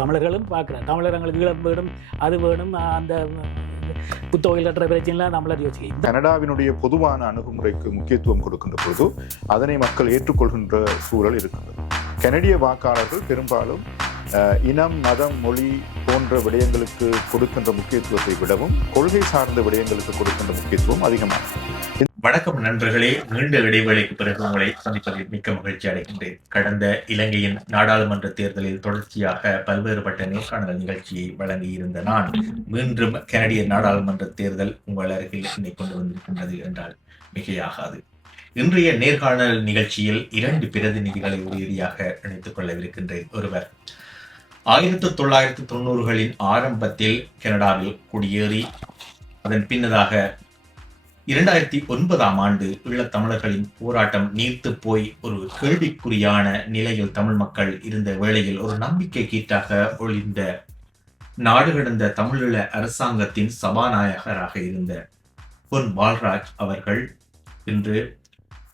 தமிழர்களும் பார்க்குறேன் தமிழர்களுக்கு ஈழம் வேணும் அது வேணும் அந்த புத்தொகையில் கட்டுற பிரச்சனைலாம் தமிழர் யோசிக்க. கனடாவினுடைய பொதுவான அணுகுமுறைக்கு முக்கியத்துவம் கொடுக்கின்ற பொழுது அதனை மக்கள் ஏற்றுக்கொள்கின்ற சூழல் இருக்கிறது கனடிய வாக்காளர்கள் பெரும்பாலும் இனம் மதம் மொழி போன்ற விடயங்களுக்கு கொடுக்கின்ற முக்கியத்துவத்தை விடவும் கொள்கை சார்ந்த விடயங்களுக்கு கொடுக்கின்ற முக்கியத்துவம் அதிகமாகும். வணக்கம். நண்பர்களே. நீண்ட இடைவேளைக்கு பிறகு உங்களை சந்திப்பதில் மிக்க மகிழ்ச்சி அடைகின்றேன். கடந்த இலங்கையின் நாடாளுமன்ற தேர்தலில் தொடர்ச்சியாக பல்வேறுபட்ட நேர்காணல் நிகழ்ச்சியை வழங்கியிருந்த நான் மீண்டும் கனடிய நாடாளுமன்ற தேர்தல் உங்கள் அருகில் என்னை கொண்டு வந்திருக்கின்றது என்றால் மிகையாகாது. இன்றைய நேர்காணல் நிகழ்ச்சியில் இரண்டு பிரதிநிதிகளை உறுதியாக இணைத்துக் கொள்ளவிருக்கின்றேன். ஒருவர் ஆயிரத்தி தொள்ளாயிரத்தி தொண்ணூறுகளின் ஆரம்பத்தில் கனடாவில் குடியேறி அதன் பின்னதாக இரண்டாயிரத்தி ஒன்பதாம் ஆண்டு ஈழத் தமிழர்களின் போராட்டம் நீர்த்து போய் ஒரு கேள்விக்குறியான நிலையில் தமிழ் மக்கள் இருந்த வேளையில் ஒரு நம்பிக்கை கீட்டாக ஒளிந்த நாடு கடந்த தமிழீழ அரசாங்கத்தின் சபாநாயகராக இருந்த பொன் பால்ராஜ் அவர்கள் இன்று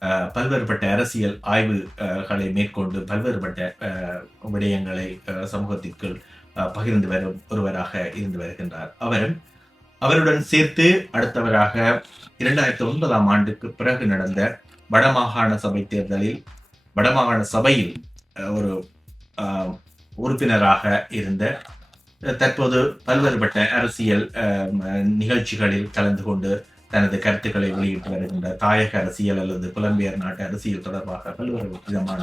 அஹ், பல்வேறுபட்ட அரசியல் ஆய்வுகளை மேற்கொண்டு பல்வேறுபட்ட அஹ், விடயங்களை அஹ், சமூகத்திற்குள் அஹ், பகிர்ந்து வரும் ஒருவராக இருந்து வருகின்றார். அவரும் அவருடன் சேர்த்து அடுத்தவராக இரண்டாயிரத்தி ஒன்பதாம் ஆண்டுக்கு பிறகு நடந்த வடமாகாண சபை தேர்தலில் வடமாகாண சபையில் ஒரு உறுப்பினராக இருந்த தற்போது பல்வேறுபட்ட அரசியல் நிகழ்ச்சிகளில் கலந்து கொண்டு தனது கருத்துக்களை வெளியிட்டு வருகின்ற தாயக அரசியல் அல்லது புலம்பெயர் நாட்டு அரசியல் தொடர்பாக பல்வேறு விதமான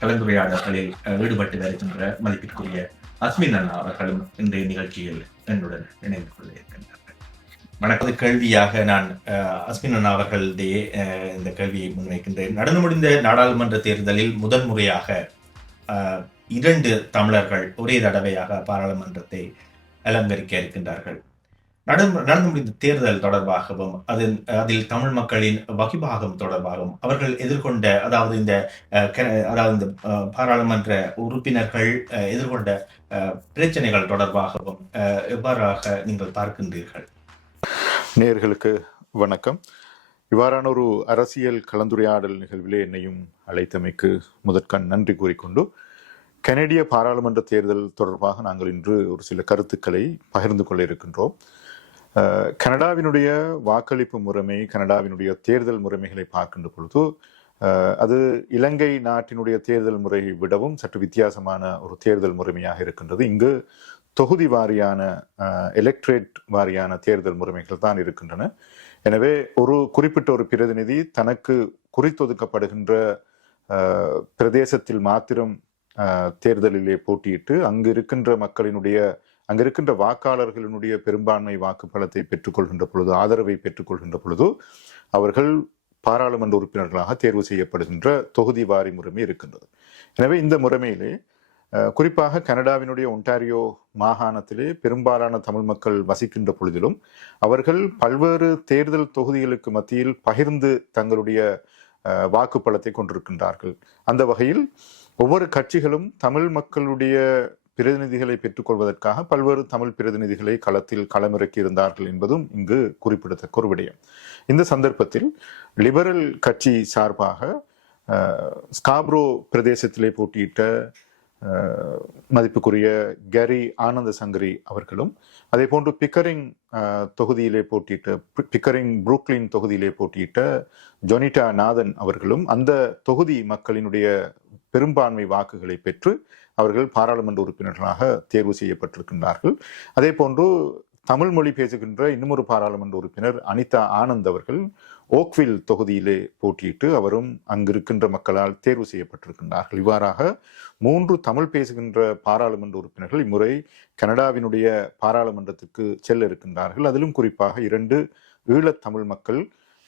கலந்துரையாடல்களில் ஈடுபட்டு வருகின்ற மதிப்பிற்குரிய அஸ்மின் அண்ணா அவர்களும் இன்றைய நிகழ்ச்சியில் என்னுடன் இணைந்து கொள்ள இருக்கின்றார்கள் வணக்கம் கேள்வியாக நான் அஸ்மின் அண்ணா அவர்களுடைய இந்த கேள்வியை முன்வைக்கின்றேன். நடந்து முடிந்த நாடாளுமன்ற தேர்தலில் முதன்முறையாக முறையாக இரண்டு தமிழர்கள் ஒரே தடவையாக பாராளுமன்றத்தை அலங்கரிக்க இருக்கின்றார்கள். நடந்து நடந்து முடிந்த தேர்தல் தொடர்பாகவும் அதில் அதில் தமிழ் மக்களின் வகிபாகம் தொடர்பாகவும் அவர்கள் எதிர்கொண்ட அதாவது இந்த அதாவது இந்த பாராளுமன்ற உறுப்பினர்கள் எதிர்கொண்ட பிரச்சனைகள் தொடர்பாகவும் அஹ், எவ்வாறாக நீங்கள் பார்க்கின்றீர்கள்? நேர்களுக்கு வணக்கம். இவ்வாறான ஒரு அரசியல் கலந்துரையாடல் நிகழ்விலே என்னையும் அழைத்தமைக்கு முதற்கண் நன்றி கூறிக்கொண்டு கனடிய பாராளுமன்ற தேர்தல் தொடர்பாக நாங்கள் இன்று ஒரு சில கருத்துக்களை பகிர்ந்து கொள்ள இருக்கின்றோம். கனடாவினுடைய வாக்களிப்பு முறைமை கனடாவினுடைய தேர்தல் முறைமைகளை பார்க்கின்ற பொழுது அது இலங்கை நாட்டினுடைய தேர்தல் முறையை விடவும் சற்று வித்தியாசமான ஒரு தேர்தல் முறைமையாக இருக்கின்றது. இங்கு தொகுதி வாரியான எலக்ட்ரேட் வாரியான தேர்தல் முறைமைகள் தான் இருக்கின்றன. எனவே ஒரு குறிப்பிட்ட ஒரு பிரதிநிதி தனக்கு குறித்தொதுக்கப்படுகின்ற பிரதேசத்தில் மாத்திரம் தேர்தலிலே போட்டியிட்டு அங்கு இருக்கின்ற மக்களினுடைய அங்கு இருக்கின்ற வாக்காளர்களினுடைய பெரும்பான்மை வாக்குப்பலத்தை பெற்றுக்கொள்கின்ற பொழுது ஆதரவை பெற்றுக்கொள்கின்ற பொழுது அவர்கள் பாராளுமன்ற உறுப்பினர்களாக தேர்வு செய்யப்படுகின்ற தொகுதி வாரி முறைமை இருக்கின்றது. எனவே இந்த முறைமையிலே குறிப்பாக கனடாவினுடைய ஒன்டாரியோ மாகாணத்திலே பெரும்பாலான தமிழ் மக்கள் வசிக்கின்ற பொழுதிலும் அவர்கள் பல்வேறு தேர்தல் தொகுதிகளுக்கு மத்தியில் பகிர்ந்து தங்களுடைய அஹ், வாக்குப்பலத்தை கொண்டிருக்கின்றார்கள். அந்த வகையில் ஒவ்வொரு கட்சிகளும் தமிழ் மக்களுடைய பிரதிநிதிகளை பெற்றுக்கொள்வதற்காக பல்வேறு தமிழ் பிரதிநிதிகளை களத்தில் களமிறக்கி இருந்தார்கள் என்பதும் இங்கு குறிப்பிடத்தக்க ஒரு விடயம். இந்த சந்தர்ப்பத்தில் லிபரல் கட்சி சார்பாக ஸ்காப்ரோ பிரதேசத்திலே போட்டியிட்ட மதிப்புக்குரிய கேரி ஆனந்த சங்கரி அவர்களும் அதே போன்று பிக்கரிங் தொகுதியிலே போட்டியிட்ட பிக்கரிங் புரூக்லின் தொகுதியிலே போட்டியிட்ட ஜொனிட்டா நாதன் அவர்களும் அந்த தொகுதி மக்களினுடைய பெரும்பான்மை வாக்குகளை பெற்று அவர்கள் பாராளுமன்ற உறுப்பினர்களாக தேர்வு செய்யப்பட்டிருக்கின்றார்கள். அதே போன்று தமிழ் மொழி பேசுகின்ற இன்னுமொரு பாராளுமன்ற உறுப்பினர் அனிதா ஆனந்த் அவர்கள் ஓக்வில் தொகுதியிலே போட்டியிட்டு அவரும் அங்கிருக்கின்ற மக்களால் தேர்வு செய்யப்பட்டிருக்கின்றார்கள். இவ்வாறாக மூன்று தமிழ் பேசுகின்ற பாராளுமன்ற உறுப்பினர்கள் இம்முறை கனடாவினுடைய பாராளுமன்றத்துக்கு செல்ல இருக்கின்றார்கள். அதிலும் குறிப்பாக இரண்டு ஈழத்தமிழ் மக்கள்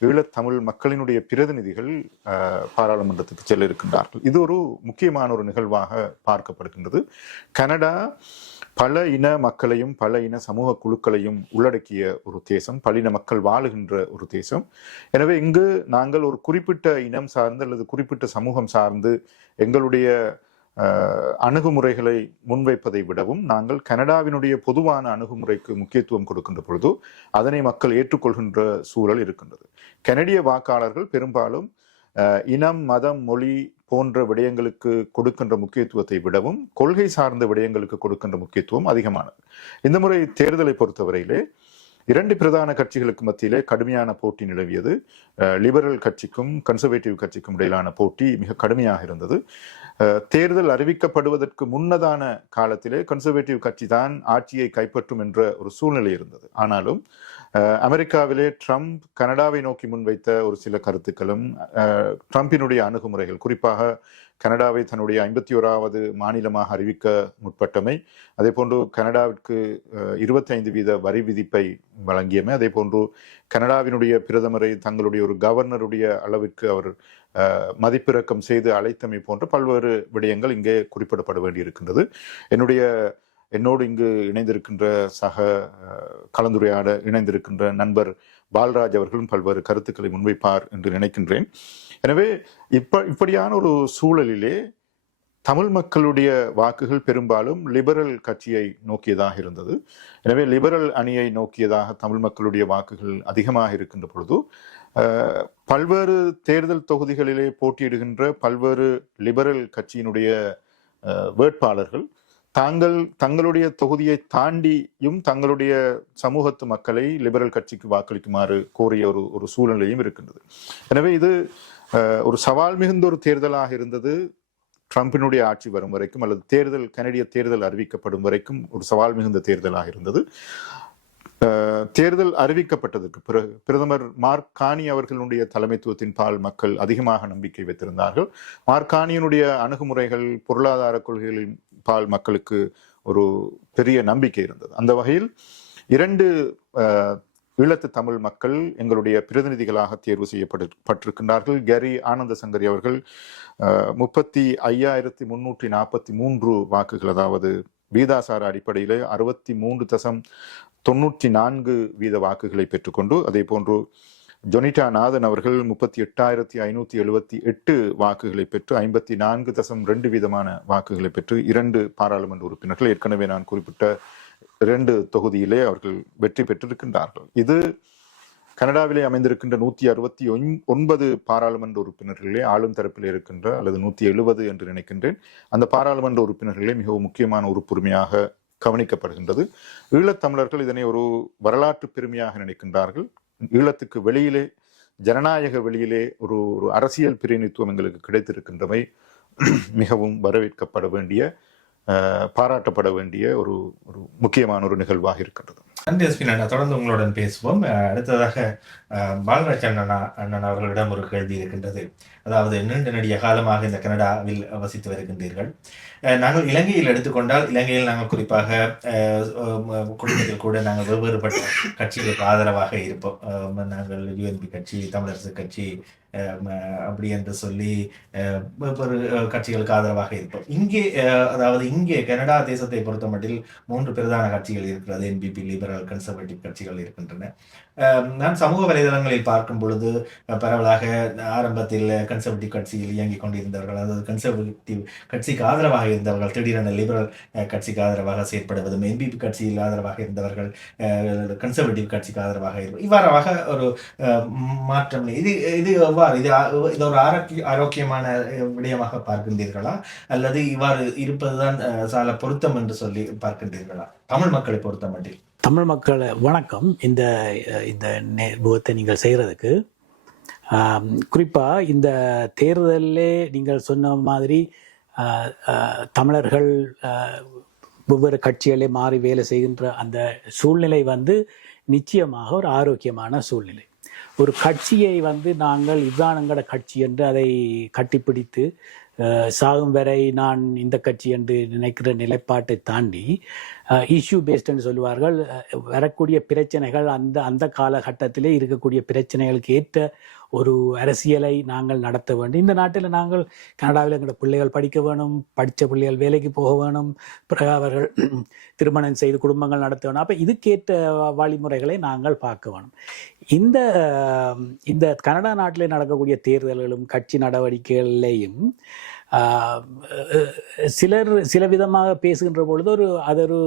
ஈழத்தமிழ் மக்களினுடைய பிரதிநிதிகள் பாராளுமன்றத்துக்கு செல்ல இருக்கின்றார்கள் இது ஒரு முக்கியமான ஒரு நிகழ்வாக பார்க்கப்படுகின்றது. கனடா பல இன மக்களையும் பல இன சமூக குழுக்களையும் உள்ளடக்கிய ஒரு தேசம் பல்லின மக்கள் வாழுகின்ற ஒரு தேசம். எனவே இங்கு நாங்கள் ஒரு குறிப்பிட்ட இனம் சார்ந்து அல்லது குறிப்பிட்ட சமூகம் சார்ந்து எங்களுடைய அணுகுமுறைகளை முன்வைப்பதை விடவும் நாங்கள் கனடாவினுடைய பொதுவான அணுகுமுறைக்கு முக்கியத்துவம் கொடுக்கின்ற பொழுது அதனை மக்கள் ஏற்றுக்கொள்கின்ற சூழல் இருக்கின்றது. கனடிய வாக்காளர்கள் பெரும்பாலும் இனம் மதம் மொழி போன்ற விடயங்களுக்கு கொடுக்கின்ற முக்கியத்துவத்தை விடவும் கொள்கை சார்ந்த விடயங்களுக்கு கொடுக்கின்ற முக்கியத்துவம் அதிகமானது. இந்த முறை தேர்தலை பொறுத்தவரையிலே இரண்டு பிரதான கட்சிகளுக்கு மத்தியிலே கடுமையான போட்டி நிலவியது. லிபரல் கட்சிக்கும் கன்சர்வேட்டிவ் கட்சிக்கும் இடையிலான போட்டி மிக கடுமையாக இருந்தது. அஹ், தேர்தல் அறிவிக்கப்படுவதற்கு முன்னதான காலத்திலே கன்சர்வேட்டிவ் கட்சி தான் ஆட்சியை கைப்பற்றும் என்ற ஒரு சூழ்நிலை இருந்தது. ஆனாலும் அஹ், அமெரிக்காவிலே ட்ரம்ப் கனடாவை நோக்கி முன்வைத்த ஒரு சில கருத்துக்களும் ட்ரம்பினுடைய அணுகுமுறைகள் குறிப்பாக கனடாவை தன்னுடைய ஐம்பத்தி ஓராவது மாநிலமாக அறிவிக்க முற்பட்டமை. அதே போன்று கனடாவிற்கு இருபத்தி ஐந்து வீத வரி விதிப்பை வழங்கியமை. அதே போன்று கனடாவினுடைய பிரதமரை தங்களுடைய ஒரு கவர்னருடைய அளவிற்கு அவர் மதிப்பிறக்கம் செய்து அழைத்தமை போன்ற பல்வேறு விடயங்கள் இங்கே குறிப்பிடப்பட வேண்டியிருக்கின்றது. என்னுடைய என்னோடு இங்கு இணைந்திருக்கின்ற சக கலந்துரையாட இணைந்திருக்கின்ற நண்பர் பால்ராஜ் அவர்களும் பல்வேறு கருத்துக்களை முன்வைப்பார் என்று நினைக்கின்றேன். எனவே இப்ப இப்படியான ஒரு சூழலிலே தமிழ் மக்களுடைய வாக்குகள் பெரும்பாலும் லிபரல் கட்சியை நோக்கியதாக இருந்தது. எனவே லிபரல் அணியை நோக்கியதாக தமிழ் மக்களுடைய வாக்குகள் அதிகமாக இருக்கின்ற பொழுது பல்வேறு தேர்தல் தொகுதிகளிலே போட்டியிடுகின்ற பல்வேறு லிபரல் கட்சியினுடைய வேட்பாளர்கள் தாங்கள் தங்களுடைய தொகுதியை தாண்டியும் தங்களுடைய சமூகத்து மக்களை லிபரல் கட்சிக்கு வாக்களிக்குமாறு கோரிய ஒரு ஒரு சூழ்நிலையும் இருக்கின்றது. எனவே இது ஒரு சவால் மிகுந்த ஒரு தேர்தலாக இருந்தது. ட்ரம்பினுடைய ஆட்சி வரும் வரைக்கும் அல்லது தேர்தல் கனடிய தேர்தல் அறிவிக்கப்படும் வரைக்கும் ஒரு சவால் மிகுந்த தேர்தலாக இருந்தது. தேர்தல் அறிவிக்கப்பட்டதற்கு பிறகு பிரதமர் மார்க் கானி அவர்களுடைய தலைமைத்துவத்தின் பால் மக்கள் அதிகமாக நம்பிக்கை வைத்திருந்தார்கள். மார்க் கானியினுடைய அணுகுமுறைகள் பொருளாதார கொள்கைகளின் பால் மக்களுக்கு ஒரு பெரிய நம்பிக்கை இருந்தது. அந்த வகையில் இரண்டு ஈழத்து தமிழ் மக்கள் எங்களுடைய பிரதிநிதிகளாக தேர்வு செய்யப்பட்டிருக்கின்றார்கள் கரி ஆனந்த சங்கரி அவர்கள் முப்பத்தி ஐயாயிரத்தி முன்னூற்றி நாற்பத்தி மூன்று வாக்குகள் அதாவது வீதாசார அடிப்படையில் அறுபத்தி மூன்று தசம் தொண்ணூற்றி நான்கு வீத வாக்குகளை பெற்றுக்கொண்டு அதே போன்று ஜொனிட்டா நாதன் அவர்கள் முப்பத்தி எட்டாயிரத்தி ஐநூத்தி எழுபத்தி எட்டு வாக்குகளை பெற்று ஐம்பத்தி நான்கு தசம் ரெண்டு வீதமான வாக்குகளை பெற்று இரண்டு பாராளுமன்ற உறுப்பினர்கள். ஏற்கனவே நான் குறிப்பிட்ட இரண்டு தொகுதியிலே அவர்கள் வெற்றி பெற்றிருக்கின்றார்கள். இது கனடாவிலே அமைந்திருக்கின்ற நூத்தி அறுபத்தி ஒன்பது பாராளுமன்ற உறுப்பினர்களே ஆளும் தரப்பில் இருக்கின்ற அல்லது நூத்தி எழுபது என்று நினைக்கின்றேன். அந்த பாராளுமன்ற உறுப்பினர்களே மிகவும் முக்கியமான உறுப்புரிமையாக கவனிக்கப்படுகின்றது. ஈழத்தமிழர்கள் இதனை ஒரு வரலாற்று பெருமையாக நினைக்கின்றார்கள். ஈழத்துக்கு வெளியிலே ஜனநாயக வெளியிலே ஒரு ஒரு அரசியல் பிரதிநிதித்துவம் எங்களுக்கு கிடைத்திருக்கின்றமை மிகவும் வரவேற்கப்பட வேண்டிய பாராட்டப்பட வேண்டிய ஒரு ஒரு முக்கியமான ஒரு நிகழ்வாக இருக்கின்றது. நன்றி எஸ்பி அண்ணா தொடர்ந்து உங்களுடன் பேசுவோம். அடுத்ததாக பாலராஜ் அண்ணா அண்ணன் அவர்களிடம் ஒரு கேள்வி இருக்கின்றது. அதாவது நீண்ட நெடிய காலமாக இந்த கனடாவில் வசித்து வருகின்றீர்கள். அஹ், நாங்கள் இலங்கையில் எடுத்துக்கொண்டால் இலங்கையில் நாங்கள் குறிப்பாக குடும்பத்தில் கூட நாங்கள் வெவ்வேறுபட்ட கட்சிகளுக்கு ஆதரவாக இருப்போம். நாங்கள் யூஎன்பி கட்சி தமிழரசு கட்சி அஹ், அப்படி என்று சொல்லி அஹ், வெவ்வேறு கட்சிகளுக்கு ஆதரவாக இருப்போம். இங்கே அதாவது இங்கே கனடா தேசத்தை பொறுத்த மட்டில் மூன்று பிரதான கட்சிகள் இருக்கிறது. என்பிபி லிபரல் கன்சர்வேட்டிவ் கட்சிகள் இருக்கின்றன. நான் சமூக வலைதளங்களில் பார்க்கும் பொழுது பரவலாக ஆரம்பத்தில் கன்சர்வேட்டிவ் கட்சியில் இயங்கிக் கொண்டிருந்தவர்கள் அதாவது கன்சர்வேட்டிவ் கட்சிக்கு ஆதரவாக இருந்தவர்கள் திடீரென லிபரல் கட்சிக்கு ஆதரவாக செயற்படுவதும் என்பிபி கட்சியில் ஆதரவாக இருந்தவர்கள் கன்சர்வேட்டிவ் கட்சிக்கு ஆதரவாக இருக்கும் இவ்வாறாக ஒரு அஹ், மாற்றம் இது இது எவ்வாறு இது இது ஒரு ஆரோக்கிய ஆரோக்கியமான அஹ், விடயமாக பார்க்கின்றீர்களா? அல்லது இவ்வாறு இருப்பதுதான் சால பொருத்தம் என்று சொல்லி பார்க்கின்றீர்களா? தமிழ் மக்களை பொறுத்த மட்டில். தமிழ் மக்களை வணக்கம். இந்த இந்த நேர்முகத்தை நீங்கள் செய்கிறதுக்கு குறிப்பாக இந்த தேர்தலில் நீங்கள் சொன்ன மாதிரி தமிழர்கள் ஒவ்வொரு கட்சிகளே மாறி வேலை செய்கின்ற அந்த சூழ்நிலை வந்து நிச்சயமாக ஒரு ஆரோக்கியமான சூழ்நிலை. ஒரு கட்சியை வந்து நாங்கள் இதுதான் எங்களோட கட்சி என்று அதை கட்டிப்பிடித்து சாகும் வரை நான் இந்த கட்சி என்று நினைக்கிற நிலைப்பாட்டை தாண்டி இஷ்யூ பேஸ்டுன்னு சொல்லுவார்கள். அஹ், வரக்கூடிய பிரச்சனைகள் அந்த அந்த காலகட்டத்திலே இருக்கக்கூடிய பிரச்சனைகளுக்கு ஏற்ற ஒரு அரசியலை நாங்கள் நடத்த வேண்டும். இந்த நாட்டில் நாங்கள் கனடாவில் எங்களோட பிள்ளைகள் படிக்க வேணும் படித்த பிள்ளைகள் வேலைக்கு போக வேணும் பிறகு அவர்கள் திருமணம் செய்து குடும்பங்கள் நடத்த வேணும். அப்போ இதுக்கேற்ற வழிமுறைகளை நாங்கள் பார்க்க வேணும். இந்த இந்த கனடா நாட்டிலே நடக்கக்கூடிய தேர்தல்களும் கட்சி நடவடிக்கைகளையும் சிலர் சில விதமாக பேசுகின்ற பொழுது ஒரு அது ஒரு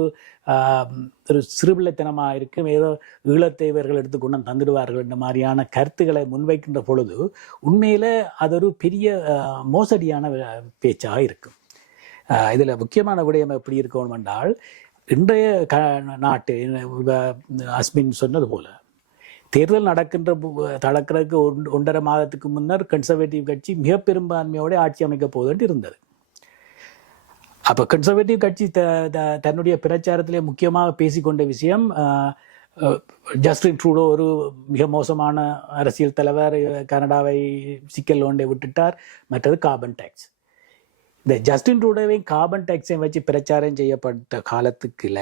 ஒரு சிறுபிள்ளைத்தனமாக இருக்கும். ஏதோ ஈழத்தேவர்கள் எடுத்துக்கொண்டு தந்துடுவார்கள் என்ற மாதிரியான கருத்துக்களை முன்வைக்கின்ற பொழுது உண்மையில் அது ஒரு பெரிய மோசடியான பேச்சாக இருக்கும். இதில் முக்கியமான விடயம் எப்படி இருக்கணும் என்றால் இன்றைய க நாட்டு அஸ்மின் சொன்னது போல தேர்தல் நடக்கின்ற நடக்கிறதுக்கு ஒன்- ஒன்றரை மாதத்துக்கு முன்னர் கன்சர்வேட்டிவ் கட்சி மிக பெரும்பான்மையோட ஆட்சி அமைக்க போகுதுன்ட்டு இருந்தது. அப்போ கன்சர்வேட்டிவ் கட்சி த த- தன்னுடைய பிரச்சாரத்திலே முக்கியமாக பேசிக்கொண்ட விஷயம் ஜஸ்டின் ட்ரூடோ ஒரு மிக மோசமான அரசியல் தலைவர் கனடாவை சிக்கல் ஒன்றை விட்டுட்டார் மற்றது கார்பன் டேக்ஸ் இந்த ஜஸ்டின் ட்ரூடோவையும் கார்பன் டேக்ஸையும் வச்சு பிரச்சாரம் செய்யப்பட்ட காலத்துக்குள்ள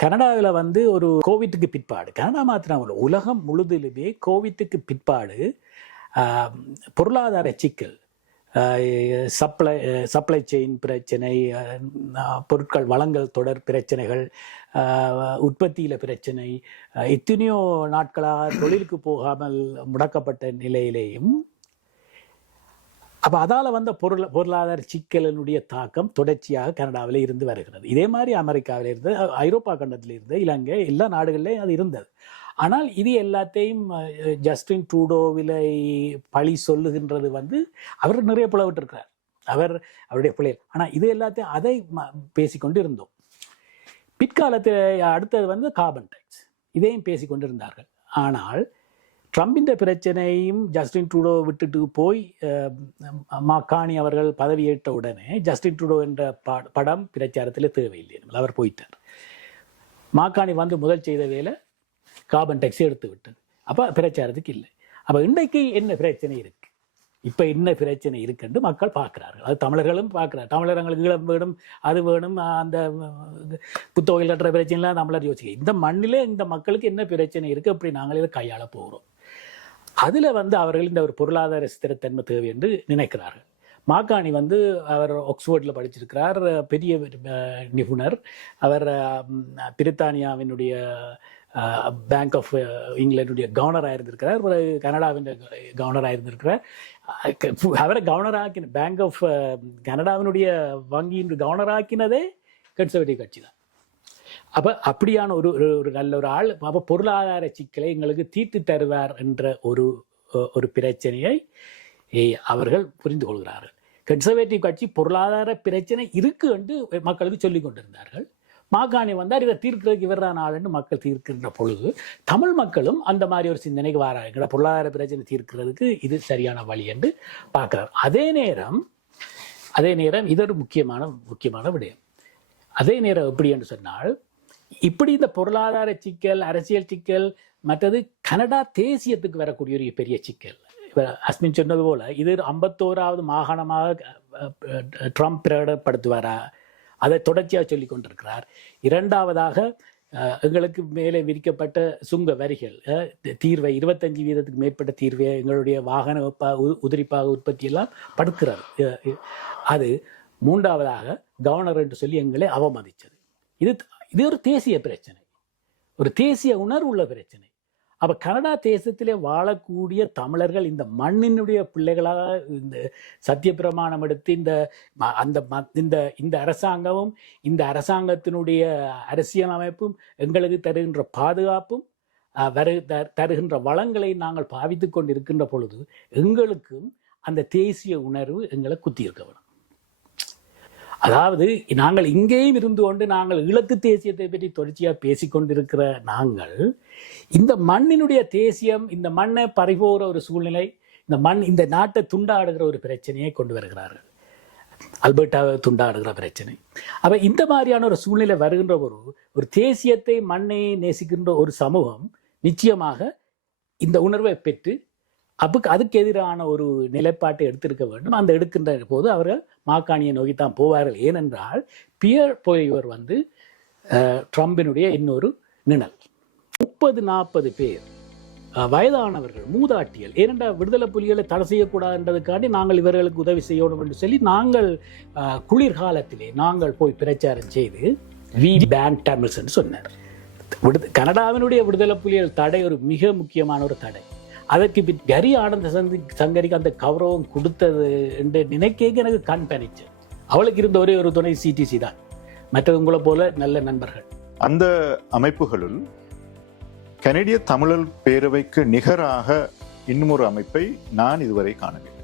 கனடாவில் வந்து ஒரு கோவிட்டுக்கு பிற்பாடு கனடா மாத்திரம் ஒரு உலகம் முழுதிலுமே கோவிட்டுக்கு பிற்பாடு பொருளாதார சிக்கல் சப்ளை சப்ளை செயின் பிரச்சனை பொருட்கள் வளங்கள் தொடர் பிரச்சனைகள் உற்பத்தியில் பிரச்சனை இத்தனையோ எத்தனையோ நாட்களாக தொழிலுக்கு போகாமல் முடக்கப்பட்ட நிலையிலேயும் அப்போ அதால் வந்த பொருள் பொருளாதார சிக்கலினுடைய தாக்கம் தொடர்ச்சியாக கனடாவில் இருந்து வருகிறது. இதே மாதிரி அமெரிக்காவில் இருந்து ஐரோப்பா கண்டத்தில் இருந்து இலங்கை எல்லா நாடுகள்லேயும் அது இருந்தது. ஆனால் இது எல்லாத்தையும் ஜஸ்டின் ட்ரூடோவிலை பழி சொல்லுகின்றது வந்து அவர் நிறைய புலவிட்டிருக்கிறார் அவர் அவருடைய பிள்ளைகள். ஆனால் இது எல்லாத்தையும் அதை பேசிக்கொண்டு இருந்தோம் பிற்காலத்தில் அடுத்தது வந்து கார்பன் டேக்ஸ் இதையும் பேசிக்கொண்டிருந்தார்கள். ஆனால் ட்ரம்பின் பிரச்சனையும் ஜஸ்டின் ட்ரூடோ விட்டுட்டு போய் அஹ், மாக்காணி அவர்கள் பதவியேற்ற உடனே ஜஸ்டின் ட்ரூடோ என்ற படம் பிரச்சாரத்தில் தேவையில்லை. அவர் போயிட்டார். மாக்காணி வந்து முதல் செய்த வேலை கார்பன் டேக்ஸ் எடுத்து விட்டது. அப்போ பிரச்சாரத்துக்கு இல்லை. அப்போ இன்றைக்கு என்ன பிரச்சனை இருக்குது இப்போ என்ன பிரச்சனை இருக்குன்னு மக்கள் பார்க்குறார்கள். அது தமிழர்களும் பார்க்கிறார். தமிழர்களுக்கு ஈழம் வேணும் அது வேணும் அந்த அஹ், புத்தொகையில் கட்டுற பிரச்சனைலாம் தமிழர் யோசிக்க. இந்த மண்ணிலே இந்த மக்களுக்கு என்ன பிரச்சனை இருக்குது அப்படி நாங்கள் இதை கையாள போகிறோம் அதில் வந்து அவர்கள் இந்த ஒரு பொருளாதார ஸ்திரத்தன்மை தேவை என்று நினைக்கிறார்கள். மாக்காணி வந்து அவர் ஆக்ஸ்போர்டில் படிச்சிருக்கிறார். பெரிய நிபுணர். அவர் பிரித்தானியாவினுடைய பேங்க் ஆஃப் இங்கிலாந்துடைய கவர்னராக இருந்திருக்கிறார் பிறகு கனடாவின் கவர்னராக இருந்திருக்கிறார் அவரை கவர்னராக்கின பேங்க் ஆஃப் கனடாவினுடைய வங்கியின் கவர்னராக்கினதே கன்சர்வேட்டிவ் கட்சி தான். அப்ப அப்படியான ஒரு ஒரு- ஒரு நல்ல ஒரு ஆள். அப்ப பொருளாதார சிக்கலை எங்களுக்கு தீர்த்து தருவார் என்ற ஒரு ஒரு பிரச்சனையை அவர்கள் புரிந்து கொள்கிறார்கள். கன்சர்வேட்டிவ் கட்சி பொருளாதார பிரச்சனை இருக்கு என்று மக்களுக்கு சொல்லிக் கொண்டிருந்தார்கள். மாகாணி வந்தார் இதை தீர்க்கிறதுக்கு இவர் தான் ஆளுன்னு மக்கள் தீர்க்கின்ற பொழுது தமிழ் மக்களும் அந்த மாதிரி ஒரு சிந்தனைக்கு வராங்க. பொருளாதார பிரச்சனை தீர்க்கிறதுக்கு இது சரியான வழி என்று பார்க்கிறார். அதே நேரம் அதே நேரம் இது ஒரு முக்கியமான முக்கியமான விடயம். அதே நேரம் எப்படி என்று சொன்னால் இப்படி இந்த பொருளாதார சிக்கல் அரசியல் சிக்கல் மற்றது கனடா தேசியத்துக்கு வரக்கூடிய ஒரு பெரிய சிக்கல். அஸ்மின் சொன்னது போல இது ஐம்பத்தோராவது மாகாணமாக ட்ரம்ப் பிரகடப்படுத்துவாரா அதை தொடர்ச்சியாக சொல்லி கொண்டிருக்கிறார். இரண்டாவதாக எங்களுக்கு மேலே விதிக்கப்பட்ட சுங்க வரிகள் தீர்வை இருபத்தஞ்சு வீதத்துக்கு மேற்பட்ட தீர்வை எங்களுடைய வாகன உ- உதிரிப்பாக உற்பத்தி எல்லாம் படுக்கிறார் அது மூன்றாவதாக கவர்னர் என்று சொல்லி எங்களை அவமதித்தது. இது இது ஒரு தேசிய பிரச்சனை. ஒரு தேசிய உணர்வுள்ள பிரச்சனை. அப்போ கனடா தேசத்திலே வாழக்கூடிய தமிழர்கள் இந்த மண்ணினுடைய பிள்ளைகளாக இந்த சத்தியப்பிரமாணம் எடுத்து இந்த ம- அந்த ம- இந்த இந்த அரசாங்கமும் இந்த அரசாங்கத்தினுடைய அரசியல் அமைப்பும் எங்களுக்கு தருகின்ற பாதுகாப்பும் வரு த- தருகின்ற வளங்களை நாங்கள் பாவித்து கொண்டு இருக்கின்ற பொழுது எங்களுக்கும் அந்த தேசிய உணர்வு எங்களை குத்தி இருக்க வேணும் அதாவது நாங்கள் இங்கேயும் இருந்து கொண்டு நாங்கள் ஈழத்து தேசியத்தை பற்றி தொடர்ச்சியாக பேசிக்கொண்டிருக்கிற நாங்கள் இந்த மண்ணினுடைய தேசியம் இந்த மண்ணை பறிபோகிற ஒரு சூழ்நிலை இந்த மண் இந்த நாட்டை துண்டாடுகிற ஒரு பிரச்சனையை கொண்டு வருகிறார்கள். அல்பர்ட்டாவை துண்டாடுகிற பிரச்சனை. அப்போ இந்த மாதிரியான ஒரு சூழ்நிலை வருகின்ற ஒரு ஒரு தேசியத்தை மண்ணை நேசிக்கின்ற ஒரு சமூகம் நிச்சயமாக இந்த உணர்வை பெற்று அப்போ அதுக்கு எதிரான ஒரு நிலைப்பாட்டை எடுத்திருக்க வேண்டும். அந்த எடுக்கின்ற போது அவர்கள் மாக்காணியை நோக்கி தான் போவார்கள். ஏனென்றால் பியர் போய்வர் வந்து ட்ரம்பினுடைய இன்னொரு நிழல். முப்பது நாற்பது பேர் வயதானவர்கள் மூதாட்டியல் ஏனென்றால் விடுதலை புலிகளை தடை செய்யக்கூடாதுன்றதுக்காண்டி நாங்கள் இவர்களுக்கு உதவி செய்யணும் என்று சொல்லி நாங்கள் குளிர்காலத்திலே நாங்கள் போய் பிரச்சாரம் செய்து வி பேன் தமிழ்ஸ் சொன்னார். விடு கனடாவினுடைய விடுதலை புலிகள் தடை ஒரு மிக முக்கியமான ஒரு தடை. அதற்கு பின் கரி ஆனந்த சந்தி சங்கரிக்கு அந்த கௌரவம் கொடுத்தது என்று நினைக்க எனக்கு கண் பனிச்சு. அவளுக்கு இருந்த ஒரே ஒரு துணை சிடிசி தான். மற்றவங்களை போல நல்ல நண்பர்கள். அந்த அமைப்புகளுள் கனடிய தமிழர் பேரவைக்கு நிகராக இன்னும் ஒரு அமைப்பை நான் இதுவரை காணவில்லை.